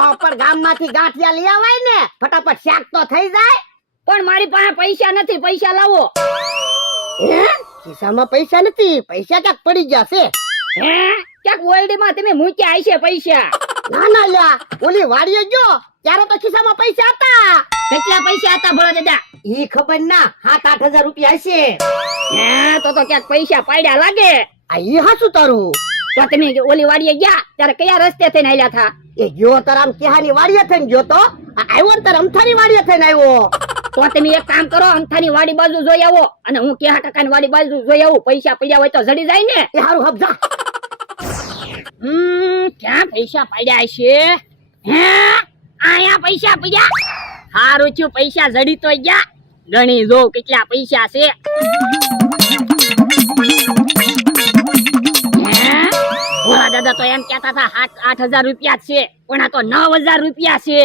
પણ ગામમાંથી ગાંઠિયા લઈ આવાય ને ફટાફટ શાક તો થઈ જાય. પણ મારી પાસે પૈસા નથી, પૈસા લાવો. હે ખિસ્સામાં પૈસા નથી? પૈસા ક્યાંક પડી ગયા છે? હે ક્યાંક ઓરડીમાં તમે મૂક્યા હશે પૈસા. ના ના લ્યા, ઓલી વાડીએ ગયો ત્યારે તો ખિસ્સામાં પૈસા હતા. કેટલા પૈસા હતા ભોળા દાદા? ઈ ખબર ના, 7-8 હજાર રૂપિયા હશે. હે તો ક્યાંક પૈસા પાડ્યા લાગે. આ ઈ હાસું તારું? તો તમે ઓલી વાડીએ ગયા ત્યારે કયા રસ્તે થઈને આલ્યા થા? એ ગયો તાર આમ કેહાની વાડીએ થઈને ગયો તો આવ્યો ને તાર અમથાની વાડીએ થઈને આવ્યો. તો તમે એક કામ કરો, અમથાની વાડી બાજુ જોઈ આવો અને હું કેહા કાકાની વાડી બાજુ જોઈ આવું. પૈસા પડ્યા હોય તો જડી જાય ને. એ હારું હબજા. ક્યાં પૈસા પડ્યા છે? હે આયા પૈસા પડ્યા. હારું થયું પૈસા જડી તો ગયા. ગણી જો કેટલા પૈસા છે. ભોળા દાદા તો એમ કહેતા હતા 8,000 રૂપિયા છે, પણ આ તો 9,000 રૂપિયા છે.